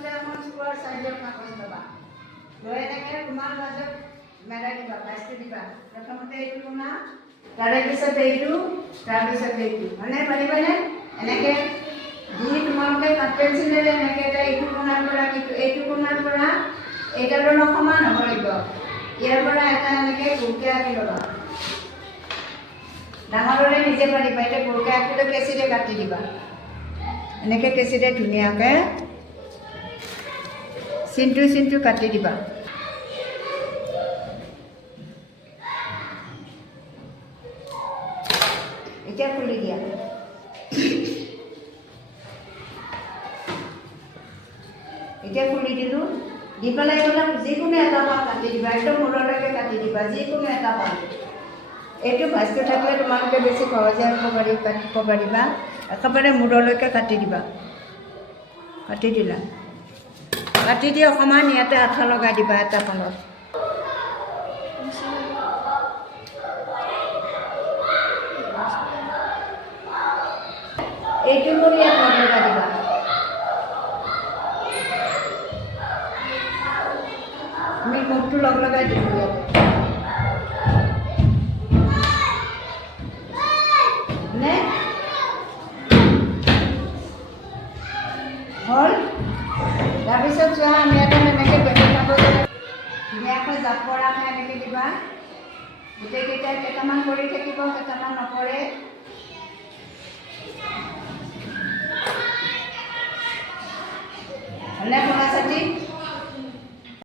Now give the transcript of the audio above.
প্ৰথমতে এখন স্কুলৰ চাইজৰ কাগজ ল'বা। লৈ এনেকৈ তোমাৰ মাজত মেলাই দিবা, বাইচটো দিবা। প্ৰথমতে এইটো কোণা, তাৰে পিছত এইটো, তাৰপিছত এইটো। মানে পাৰিবানে? এনেকৈ দি তোমালোকে কাঠ পেঞ্চিলেৰে এনেকৈ এটা এইটো কোণাৰ পৰা এইটো কোণাৰ পৰা এইডালৰ সমান হ'ব লাগিব। ইয়াৰ পৰা এটা এনেকৈ গোলকৈ আঁকি ল'বা। ডাঙৰৰে নিজে পাৰিবা। এতিয়া গোলকৈ আঁকিলে কেঁচিৰে কাটি দিবা। এনেকৈ কেঁচিৰে ধুনীয়াকৈ চিনটো কাটি দিবা। এতিয়া খুলি দিয়া। এতিয়া খুলি দিলোঁ। দি পেলাই এইবিলাক যিকোনো এটা পাত কাটি দিবা, একদম মূৰলৈকে কাটি দিবা, যিকোনো এটা পাত। এইটো ভাজটো থাকিলে তোমালোকে বেছি সহজে কাটিব পাৰিবা। একেবাৰে মূৰলৈকে কাটি দিবা। কাটি দিলা। কাটি দি অকণমান ইয়াতে আঠা লগাই দিবা এটা কোণত। এইটো কৰি ইয়াত লগাই দিবা। আমি মুখটো লগাই দিলোঁ ইয়াতে। নে হ'ল? তাৰপিছত চোৱা, আমি এটা এনেকৈ বেলেগ কাগজ ধুনীয়াকৈ জাপ পৰাকৈ এনেকৈ দিবা। গোটেইকেইটাই কেইটামান কৰি থাকিব, কেইটামান নকৰে। হ'লে খোলা চাটি